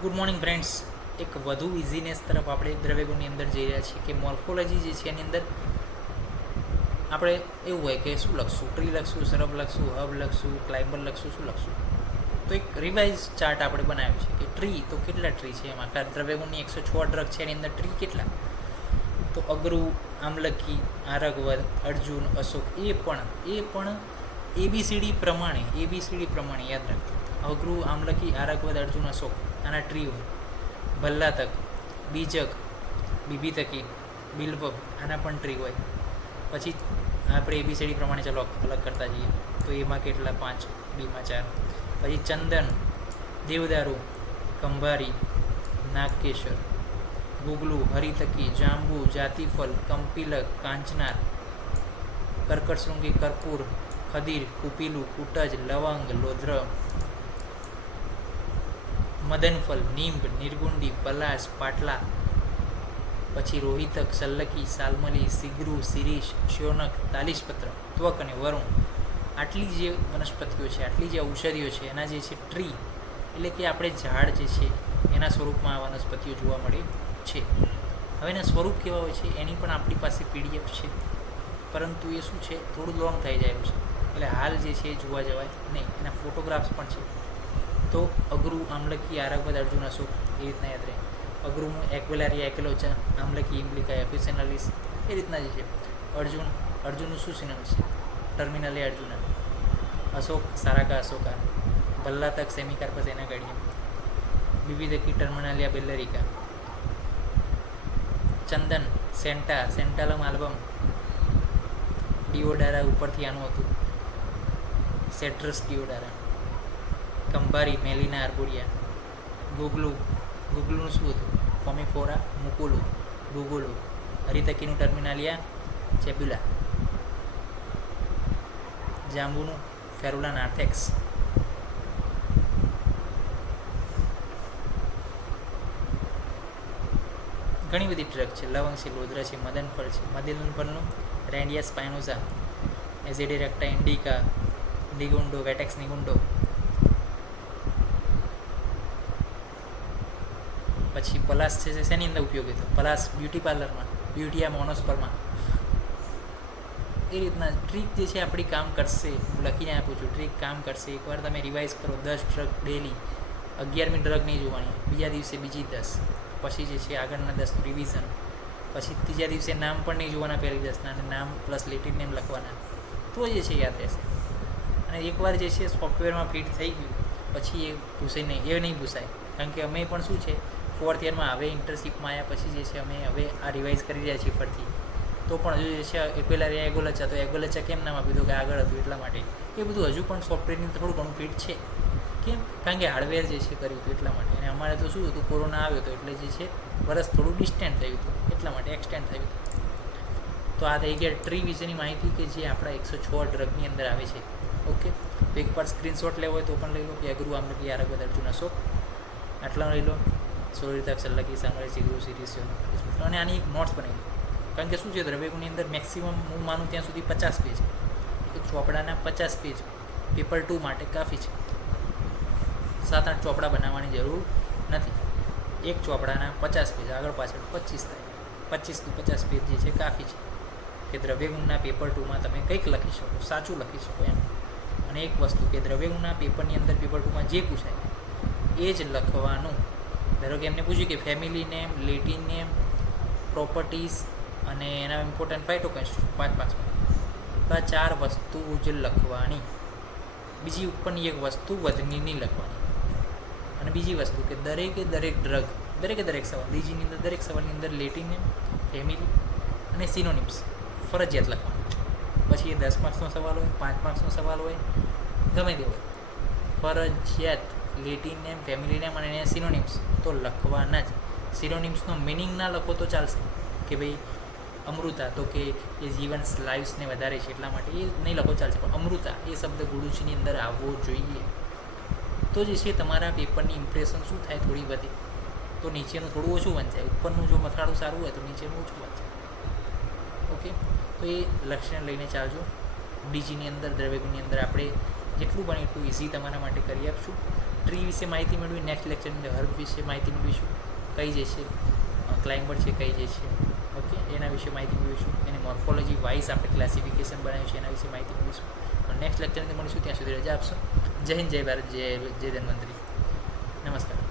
Good morning friends. એક વધુ easiness તરફ આપણે દ્રવ્યગુણની અંદર જઈ રહ્યા છીએ કે મોર્ફોલોજી જે છે એની અંદર આપણે એવું હોય કે શું લખશું, ટ્રી લખશું, સરબ લખશું, હબ લખશું, ક્લાઇમ્બર લખશું, શું લખશું. તો એક રિવાઇઝ ચાર્ટ આપણે બનાવ્યો છે કે ટ્રી તો કેટલા ટ્રી છે એમાં, કારણ દ્રવ્યગુણની 106 ડ્રગ છે એની અંદર ટ્રી કેટલા. તો અગરુ, આમલકી, આરગવદ, અર્જુન, અશોક એ પણ એબીસીડી પ્રમાણે યાદ રાખજો. અગરુ, આમલકી, આરગવદ, અર્જુન, અશોક આના ટ્રી હોય. ભલ્લાતક, બીજક, બીબીતકી, બિલ્વ આના પણ ટ્રી હોય. પછી આપણે એબીસીડી પ્રમાણે ચલો અલગ કરતા જઈએ. તો એમાં કેટલા? 5, બીમાં 4. પછી ચંદન, દેવદારુ, કંભારી, નાગકેશર, ગુગલું, હરિતકી, જાંબુ, જાતિફલ, કંપીલક, કાંચનાર, કર્કટશૃંગી, કર્પૂર, ખદીર, કુપીલું, કુટજ, લવંગ, લોધ્ર, મદનફલ, નીંબ, નિર્ગુંડી, પલાશ, પાટલા. પછી રોહિતક, સલ્લકી, સાલમલી, સિગરુ, શિરીષ, શ્યોનક, તાલીસપત્ર, ત્વક અને વરુણ. આટલી જે વનસ્પતિઓ છે, આટલી જે ઔષધિઓ છે એના જે છે ટ્રી એટલે કે આપણે ઝાડ જે છે એના સ્વરૂપમાં આ વનસ્પતિઓ જોવા મળે છે. હવે એના સ્વરૂપ કેવા હોય છે એની પણ આપણી પાસે પીડીએફ છે, પરંતુ એ શું છે થોડું લોંગ થઈ જાય છે, એટલે હાલ જે છે એ જોવા જવાય નહીં. એના ફોટોગ્રાફ્સ પણ છે. તો અગરુ, આમલકી, આરગવદ, અર્જુન, અશોક એ રીતના યાદ રહે. અગરુનું એક્વેલારિયા, એકેલોચા, આમલકી, ઇમ્બ્લિકા, એફિસેનાલિસ એ રીતના જે છે. અર્જુનનું શું સિનોનિમ્સ છે? ટર્મિનલે અર્જુના. અશોક, સારાકા, અશોકા. ભલ્લાતક, સેમિકાર્પસ, એનાગાડિયમ. વિવિધકી, ટર્મિનાલિયા, બેલ્લેરિકા. ચંદન, સેન્ટા, સેન્ટાલમ આલ્બમ. ડિઓડારા ઉપરથી આનું હતું, સેટ્રસ ડિઓડારા. કંભારી, મેલિના આર્બોરિયા. ગુગલુનું શું હતું? ફોમિફોરા મુકુલુ, ગુગુલુ. હરિતકીનું ટર્મિનાલિયા ચેબ્યુલા. જાંબુનું ફેરુલા નાર્થેક્સ. ઘણી બધી ડ્રગ છે. લવંગ છે, લોધરા છે, મદનફળ છે. મદનફળનું રેન્ડિયા સ્પાઇનોઝા, એઝેડિરેક્ટા ઇન્ડિકા, નિગુંડો, વેટેક્સ નિગુંડો. પછી પલાસ છે, શેની અંદર ઉપયોગી થયો? પલાસ બ્યુટી પાર્લરમાં, બ્યુટિયા મોનોસ્પરમાં. એ રીતના ટ્રીક જે છે આપણી કામ કરશે. હું લખીને આપું છું, ટ્રીક કામ કરશે. એકવાર તમે રિવાઇઝ કરો, 10 ડ્રગ ડેલી. 11મી ડ્રગ નહીં જોવાની, બીજા દિવસે બીજી 10, પછી જે છે આગળના 10નું રિવિઝન. પછી ત્રીજા દિવસે નામ પણ નહીં જોવાના, પહેલી 10ના, અને નામ પ્લસ લેટિન નેમ લખવાના. તો જે છે યાદ રહેશે. અને એકવાર જે છે સોફ્ટવેરમાં ફિટ થઈ ગયું પછી એ ભૂસાય નહીં, એ નહીં ભૂસાય. કારણ કે અમે પણ શું છે 4th યરમાં હવે ઇન્ટર્નશીપમાં આવ્યા પછી જે છે અમે હવે આ રિવાઇઝ કરી રહ્યા છીએ ફરતી. તો પણ હજુ જે છે એક્વેલારિયા, એગોલચા. તો એગોલચા કેમ નામ આપ્યું હતું? કે આગળ હતું એટલા માટે. એ બધું હજુ પણ સોફ્ટવેરની થોડું ઘણું ફિટ છે. કેમ? કારણ કે હાર્ડવેર જે છે કર્યું હતું એટલા માટે. અને અમારે તો શું હતું, કોરોના આવ્યો હતો એટલે જે છે વર્ષ થોડું ડિસ્ટન્સ થયું હતું, એટલા માટે એક્સટેન્ડ થયું હતું. તો આ થઈ ગયા ટ્રી વિશેની માહિતી કે જે આપણા 106 ડ્રગની અંદર આવે છે. ઓકે, તો એકવાર સ્ક્રીનશોટ લેવો હોય તો પણ લઈ લો કે અગરુ, આમલકી, આરગવદ, અર્જુન, અશોક આટલા લઈ લો. સોરિતક, સલ્લકી, સામળી, સિગરુ, શિરીષ, અને આની એક નોટ્સ બનાવી લો. કારણ કે શું છે દ્રવ્યગુણની અંદર મેક્સિમમ હું માનું ત્યાં સુધી 50 પેજ. એક ચોપડાના 50 પેજ પેપર 2 માટે કાફી છે. 7-8 ચોપડા બનાવવાની જરૂર નથી. એક ચોપડાના 50 પેજ, આગળ પાછળ 25 થાય. 25 થી 50 પેજ જે છે કાફી છે કે દ્રવ્યગુણના પેપર 2માં તમે કંઈક લખી શકો, સાચું લખી શકો એમ. અને એક વસ્તુ કે દ્રવ્યગુણના પેપરની અંદર પેપર 2માં જે પૂછાય એ જ લખવાનું. ધારો કે એમને પૂછ્યું કે family name, Latin name, properties અને એના ઇમ્પોર્ટન્ટ ફાઇટોકેમિસ્ટ્રી 5 માર્ક્સમાં. તો આ 4 વસ્તુ જ લખવાની. બીજી ઉપરની એક વસ્તુ વધનીની લખવાની. અને બીજી વસ્તુ કે દરેક સવાલ, બીજીની અંદર દરેક સવાલની અંદર લેટિન નેમ, ફેમિલી અને સિનોનિમ્સ ફરજિયાત લખવાનું. પછી એ 10 માર્ક્સનો સવાલ હોય, 5 માર્ક્સનો સવાલ હોય, ગમે તે હોય, ફરજિયાત લેટિન નેમ, ફેમિલી નેમ અને એના સિનોનિમ્સ તો લખવાના જ. સિનોનિમ્સનો મિનિંગ ના લખો તો ચાલશે કે ભાઈ અમૃતા, તો કે એ જીવન લાઈવ્સને વધારે છે એટલા માટે એ નહીં લખો ચાલશે, પણ અમૃતા એ શબ્દ ગુડુચીની અંદર આવવો જોઈએ. તો જે છે તમારા પેપરની ઇમ્પ્રેશન શું થાય, થોડી વધે. તો નીચેનું થોડું ઓછું વંચાય, ઉપરનું જો મથાળું સારું હોય તો નીચેનું ઓછું વંચાય. ઓકે, તો એ લક્ષ્ય લઈને ચાલજો. ડીજીની અંદર, દ્રવ્યગુણની અંદર આપણે જેટલું બને એટલું ઇઝી તમારા માટે કરી આપશું. ટ્રી વિશે માહિતી મેળવી. નેક્સ્ટ લેક્ચરની અંદર હર્બ વિશે માહિતી મેળવીશું, કઈ જે છે ક્લાઇમ્બર છે કઈ જે છે, ઓકે, એના વિશે માહિતી મેળવીશું. એની મોર્ફોલોજી વાઇઝ આપણે ક્લાસિફિકેશન બનાવ્યું છે એના વિશે માહિતી મેળવીશું. નેક્સ્ટ લેક્ચરની અંદર મળીશું, ત્યાં સુધી રજા આપશો. જય હિન્દ, જય ભારત, જય ધન્વંતરી. નમસ્કાર.